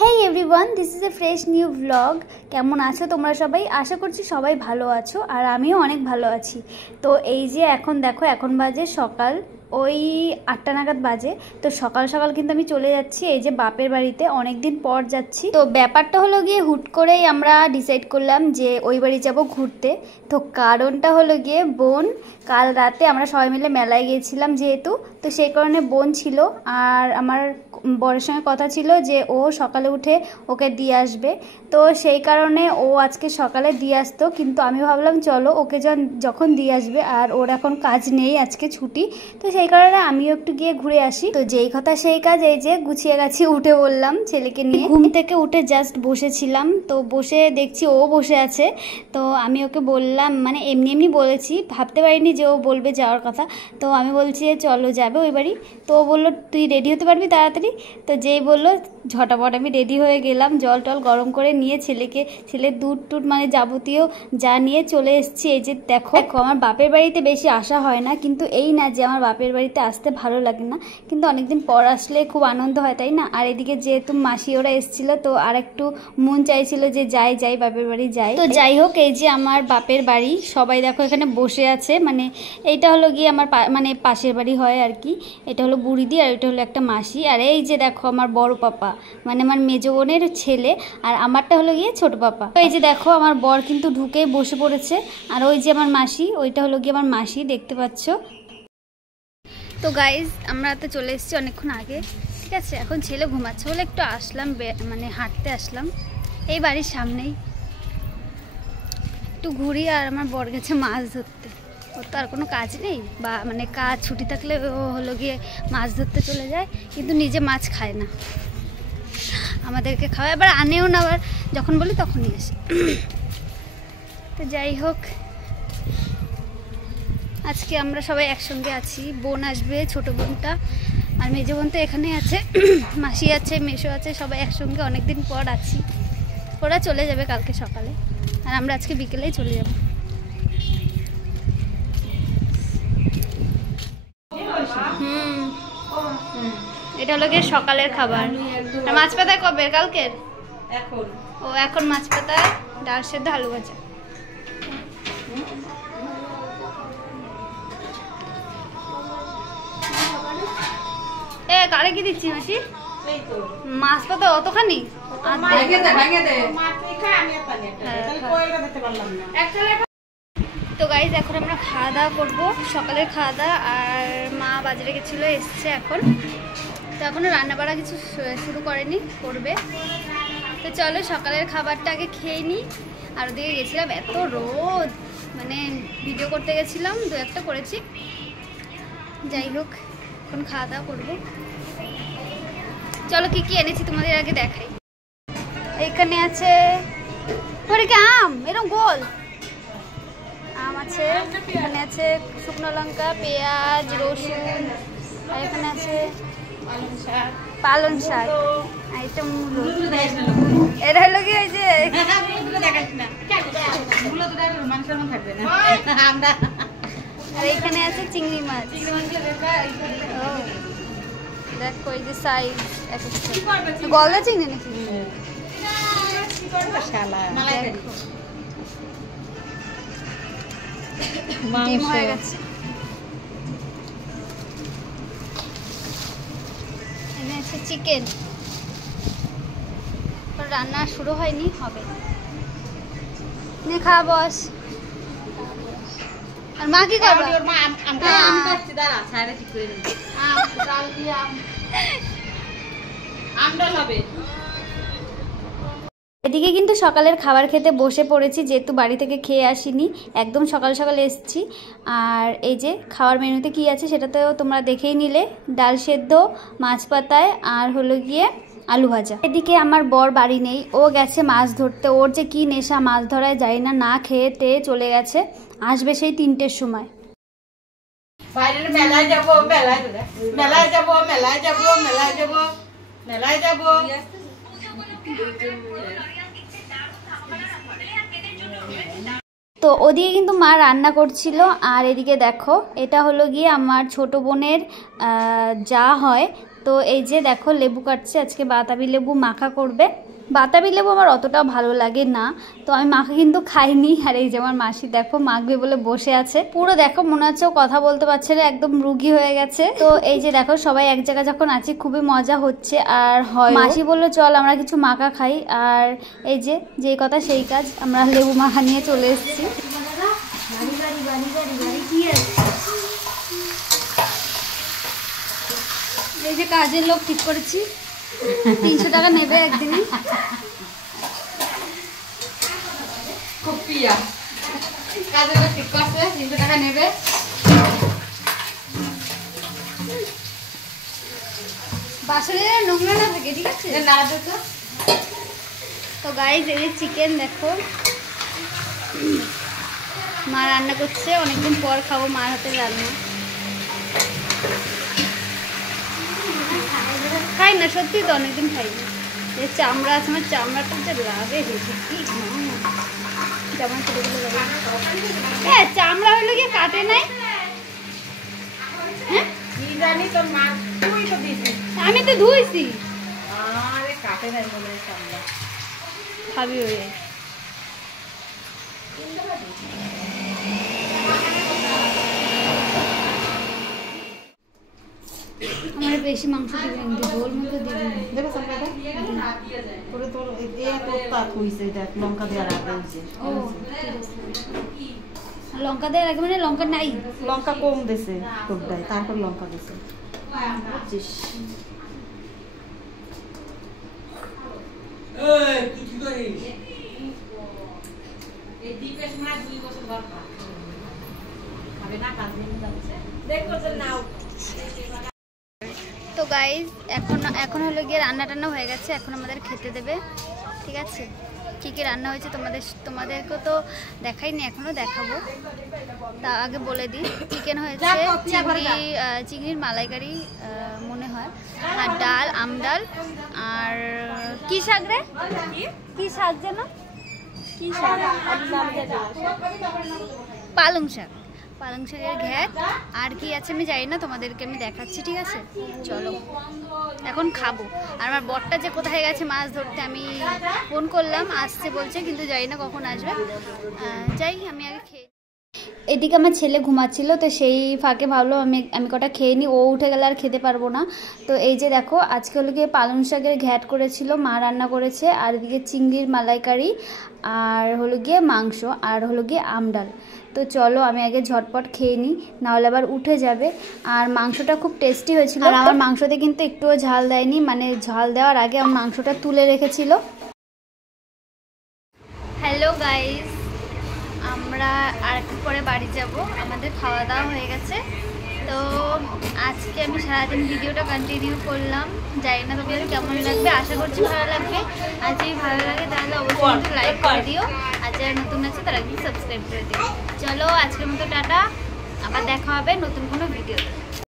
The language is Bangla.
Hey everyone, this is a fresh new blog. কেমন আছো তোমরা সবাই? আশা করছি সবাই ভালো আছো, আর আমিও অনেক ভালো আছি। তো এই যে এখন দেখো, এখন বাজে সকাল ওই 8টা নাগাদ বাজে। তো সকাল সকাল কিন্তু আমি চলে যাচ্ছি এই যে বাপের বাড়িতে, অনেক দিন পর যাচ্ছি। তো ব্যাপারটা হলো গিয়ে হুট করেই আমরা ডিসাইড করলাম যে ওই বাড়ি যাব ঘুরতে। তো কারণটা হলো গিয়ে বোন, কাল রাতে আমরা সবাই মিলে মেলায় গিয়েছিলাম যেহেতু, তো সেই কারণে বোন ছিল। আর আমার বরের সঙ্গে কথা ছিল যে ও সকালে উঠে ওকে দিয়ে আসবে। তো সেই কারণে ও আজকে সকালে দিয়ে আসতো, কিন্তু আমি ভাবলাম চলো ওকে যখন দিয়ে আসবে, আর ওর এখন কাজ নেই, আজকে ছুটি। তো সেই কারণে আমিও একটু গিয়ে ঘুরে আসি। তো যেই কথা সেই কাজ, এই যে গুছিয়ে গাছি উঠে বললাম ছেলেকে নিয়ে। ঘুম থেকে উঠে জাস্ট বসেছিলাম, তো বসে দেখছি ও বসে আছে। তো আমি ওকে বললাম, মানে এমনি এমনি বলেছি, ভাবতে পারিনি যে ও বলবে যাওয়ার কথা। তো আমি বলছি চলো যাবে ওই বাড়ি। তো ও বললো তুই রেডি হতে পারবি তাড়াতাড়ি? তো যেই বললো ঝটাপট আমি রেডি হয়ে গেলাম, জল টল গরম করে নিয়ে ছেলের দুধ টুধ মানে যাবতীয় যা নিয়ে চলে এসেছি। এই যে দেখো, আমার বাপের বাড়িতে বেশি আসা হয় না, কিন্তু এই না যে আমার বাপের বাড়িতে আসতে ভালো লাগে না, কিন্তু অনেকদিন পর আসলে খুব আনন্দ হয়, তাই না? আর এদিকে যেহেতু মাসি ওরা এসেছিল, তো আর একটু মন চাইছিল যে যাই বাপের বাড়ি যাই। তো যাই হোক, এই যে আমার বাপের বাড়ি, সবাই দেখো এখানে বসে আছে। মানে এইটা হলো গিয়ে আমার মানে পাশের বাড়ি হয় আর কি। এটা হলো বুড়িদি, আর এটা হলো একটা মাসি। আর এই যে দেখো আমার বড় পাপা, মানে আমার মেজো বোনের ছেলে, আর আমারটা হলো গিয়ে ছোট পাপা। তো এই যে দেখো আমার বর কিন্তু ঢুকেই বসে পড়েছে। আর ওই যে আমার মাসি, ওইটা হলো গিয়ে আমার মাসি, দেখতে পাচ্ছ। তো গাইজ আমরা তো চলে এসেছি অনেকক্ষণ আগে, ঠিক আছে? এখন ছেলে ঘুমাচ্ছে বলে একটু আসলাম, মানে হাঁটতে আসলাম এই বাড়ির সামনেই, একটু ঘুরি। আর আমার বর গেছে মাছ ধরতে, ওর তো আর কোনো কাজ নেই, বা মানে কাজ ছুটি থাকলে ও হলো গিয়ে মাছ ধরতে চলে যায়, কিন্তু নিজে মাছ খায় না, আমাদেরকে খাওয়ায়, আবার আনেও না, আবার যখন বলি তখনই আসে। তো যাই হোক, আজকে আমরা সবাই একসঙ্গে আছি। বোন আসবে, ছোট বোনটা, আর মেজো বোন তো এখানে আছে, মাসি আছে, মেসো আছে, সবাই একসঙ্গে অনেকদিন পর আছি। ওরা চলে যাবে কালকে সকালে, আর আমরা আজকে বিকেলেই চলে যাব। এটা হলো গিয়ে সকালের খাবার। মাছ পাতায় কবে? কালকের? এখন। ও এখন মাছ পাতায় ডাল সেদ্ধ, আলু ভাজা। এ কারে কি দিচ্ছি মাসি? মাছ পাতা অতখানি? তো গাইজ এখন আমরা খাওয়া দাওয়া করবো, সকালের খাওয়া দাওয়া। আর মা বাজারে গেছিলো, এসছে এখন। তো এখনো রান্না বাড়া কিছু শুরু করেনি, করবে। তো চলো সকালের খাবারটা আগে খেয়ে নিই। আর ওদিকে গেছিলাম, এত রোদ, মানে ভিডিও করতে গেছিলাম, দু একটা করেছি। যাই হোক, এখন খাওয়া দাওয়া করবো। চলো কি কি এনেছি তোমাদের আগে দেখাই। এখানে আছে কি আম, এরকম গোল আম আছে। এখানে আছে শুকনো লঙ্কা, পেঁয়াজ, রসুন। আর এখানে আছে পালং শাক, এটা মূলো। এটা হলো কি ওই যে আর এখানে আছে চিংড়ি মাছ। দেখো এই যে সাইজ, গলদা চিংড়ি নাকি? ডিম হয়ে গেছে। এখানে আছে চিকেন, রান্না শুরু হয়নি, হবে। নে খা বস। আর মা কি করবে? এদিকে কিন্তু সকালের খাবার খেতে বসে পড়েছি, যেহেতু বাড়ি থেকে খেয়ে আসিনি, একদম সকাল সকাল এসেছি। আর এই যে খাওয়ার মেনুতে কি আছে সেটা তো তোমরা দেখেই নিলে, ডাল সেদ্ধ, মাছ পাতায়, আর হলো গিয়ে আলু ভাজা। এদিকে আমার বর বাড়ি নেই, ও গেছে মাছ ধরতে। ওর যে কি নেশা মাছ ধরায়, যাই না, না খেয়ে টেয়ে চলে গেছে, আসবে সেই 3টের সময়। মেলায় যাবো, মেলায় যাবো, মেলায় যাবো, মেলায় যাবো, মেলায় যাবো। তো ওদিকে কিন্তু মা রান্না করছিল। আর এদিকে দেখো, এটা হলো গিয়ে আমার ছোট বোনের যা হয়, তো এই যে দেখো লেবু কাটছে, আজকে বাতাবি লেবু মাখা করবে। বাতাবি লেবু আমার অতটাও ভালো লাগে না, তো আমি মাখা কিন্তু খাইনি। আর এই যে আমার মাসি দেখো মাখবে বলে বসে আছে, পুরো দেখো মনে হচ্ছে ও কথা বলতে পারছে না, একদম রুগী হয়ে গেছে। তো এই যে দেখো সবাই এক জায়গায় যখন আছি খুবই মজা হচ্ছে। আর হয় মাসি বললো চল আমরা কিছু মাখা খাই, আর এই যে যেই কথা সেই কাজ, আমরা লেবু মাখা নিয়ে চলে এসেছি। এই যে কাজের লোক ঠিক করেছি, 300 টাকা নেবে একদিনে। খুব প্রিয়া কাজের লোক ঠিক করছে, 300 টাকা নেবে। বাসনে নোংরা না থাকে, ঠিক আছে? তো গাইস এই চিকেন দেখো মা রান্না করছে, অনেকদিন পর খাবো মার হাতের রান্না। খাই না সত্যি, তো অনেকদিন খাই না। এই চামড়া আছে, আমার চামড়াটা যে লাগে সত্যি, হ্যাঁ চামড়া হইলো কি কাটে নাই? হ্যাঁ আমি তো ধুইছি, খাবি ওই আমার বেশি মাংস দিবেন, ঝোল মতো দিবেন। লঙ্কা দেওয়ার আগে ও লঙ্কা দেওয়ার আগে মানে লঙ্কা নাই, লঙ্কা কম দিছে টকটাই, তারপর লঙ্কা দিছে। তো গাইজ এখন হলো গিয়ে রান্না টান্না হয়ে গেছে, এখন আমাদের খেতে দেবে, ঠিক আছে? কী কী রান্না হয়েছে তোমাদেরকে তো দেখাইনি, এখনও দেখাবো। তা আগে বলে দিই, চিকেন হয়েছে, চিংড়ির মালাইকারি মনে হয়, আর ডাল, আমডাল, আর কি শাক রে, কি শাক যেন, কি শাক, পালং শাক, পালং শাকের ঘ্যাট। আর কি আছে আমি জানি না, তোমাদেরকে আমি দেখাচ্ছি, ঠিক আছে? চলো এখন খাবো। আর আমার বরটা যে কোথায় গেছে মাছ ধরতে, আমি ফোন করলাম আসছে বলছে, কিন্তু জানি না কখন আসবে। যাই আমি আগে খেয়ে। এদিকে আমার ছেলে ঘুমাচ্ছিল, তো সেই ফাঁকে ভাবলো আমি কটা খেয়ে নিই, ও উঠে গেলে আর খেতে পারবো না। তো এই যে দেখো আজকে হলো গিয়ে পালং শাকের ঘ্যাট করেছিল, মা রান্না করেছে, আর এদিকে চিংড়ির মালাইকারি, আর হলো গিয়ে মাংস, আর হলো গিয়ে আমডাল। তো চলো আমি আগে ঝটপট খেয়ে নিই, নাহলে আবার উঠে যাবে। আর মাংসটা খুব টেস্টি হয়েছিল, আর আমার মাংসতে কিন্তু একটুও ঝাল দেয়নি, মানে ঝাল দেওয়ার আগে আমার মাংসটা তুলে রেখেছিল। হ্যালো গাইস, আমরা আর একটু পরে বাড়ি যাব, আমাদের খাওয়া দাওয়া হয়ে গেছে। তো আজকে আমি সারাদিন ভিডিওটা কন্টিনিউ করলাম, জানি না তোমাদের কেমন লাগবে, আশা করছি ভালো লাগবে। আর যদি ভালো লাগে তাহলে অবশ্যই লাইক করে দিও, আর যারা নতুন আছে তারা কিন্তু সাবস্ক্রাইব করে দিও। চলো আজকের মতো টাটা, আবার দেখা হবে নতুন কোনো ভিডিওতে।